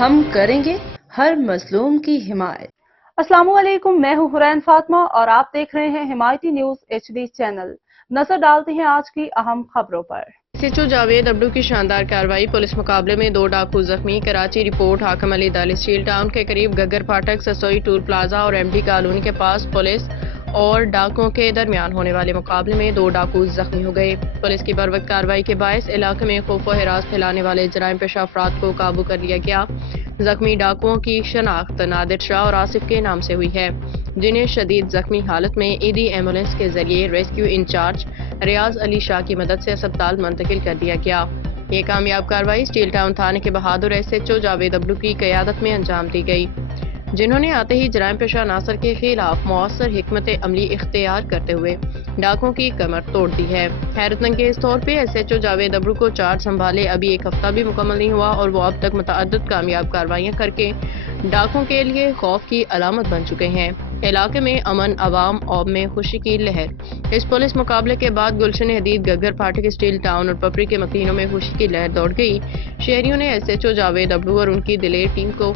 ہم کریں گے ہر مظلوم کی حمایت۔ السلام علیکم، میں ہوں حرین فاطمہ اور آپ دیکھ رہے ہیں حمایتی نیوز HD چینل۔ نظر ڈالتے ہیں آج کی اہم خبروں پر۔ SHO جاوید ابڑو کی شاندار کارروائی، پولیس مقابلے میں 2 ڈاکو زخمی۔ کراچی رپورٹ حاکم علی دال اسٹیل ٹاؤن کے قریب گگر پھاٹک، سسوئی ٹول پلازا اور MD کالونی کے پاس پولیس اور ڈاکوؤں کے درمیان ہونے والے مقابلے میں 2 ڈاکو زخمی ہو گئے۔ پولیس کی بروقت کارروائی کے باعث علاقے میں خوف و ہراس پھیلانے والے جرائم پیشہ افراد کو قابو کر لیا گیا۔ زخمی ڈاکوؤں کی شناخت نادر شاہ اور آصف کے نام سے ہوئی ہے، جنہیں شدید زخمی حالت میں ایڈی ایمبولینس کے ذریعے ریسکیو انچارج ریاض علی شاہ کی مدد سے اسپتال منتقل کر دیا گیا۔ یہ کامیاب کارروائی اسٹیل ٹاؤن تھانے کے بہادر SHO جاوید ابڑو کی قیادت میں انجام دی گئی، جنہوں نے آتے ہی جرائم پیشہ عناصر کے خلاف مؤثر حکمت عملی اختیار کرتے ہوئے ڈاکوؤں کی کمر توڑ دی ہے۔ حیرت انگیز طور پہ SHO جاوید ابڑو کو چارج سنبھالے ابھی 1 ہفتہ بھی مکمل نہیں ہوا اور وہ اب تک متعدد کامیاب کارروائیاں کر کے ڈاکوؤں کے لیے خوف کی علامت بن چکے ہیں۔ علاقے میں امن، عوام میں خوشی کی لہر۔ اس پولیس مقابلے کے بعد گلشن حدید، گگر پھاٹک، اسٹیل ٹاؤن اور پپری کے مکینوں میں خوشی کی لہر دوڑ گئی۔ شہریوں نے SHO جاوید ابڑو اور ان کی دلیر ٹیم کو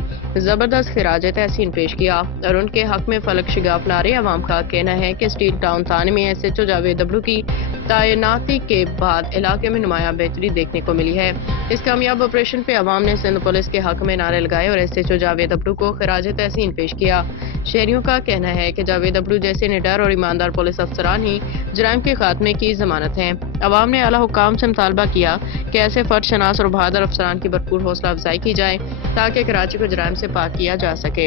زبردست خراج تحسین پیش کیا اور ان کے حق میں فلک شگاف نعرے۔ عوام کا کہنا ہے کہ اسٹیل ٹاؤن تھانے میں SHO جاوید ابڑو کی تعیناتی کے بعد علاقے میں نمایاں بہتری دیکھنے کو ملی ہے۔ اس کامیاب آپریشن پہ عوام نے سندھ پولیس کے حق میں نعرے لگائے اور SHO جاوید ابڑو کو خراج تحسین پیش کیا۔ شہریوں کا کہنا ہے کہ جاوید ابڑو جیسے نڈر اور ایماندار پولیس افسران ہی جرائم کے خاتمے کی ضمانت ہیں۔ عوام نے اعلیٰ حکام سے مطالبہ کیا کہ ایسے فرد شناس اور بہادر افسران کی بھرپور حوصلہ افزائی کی جائے تاکہ کراچی کو جرائم سے پاک کیا جا سکے۔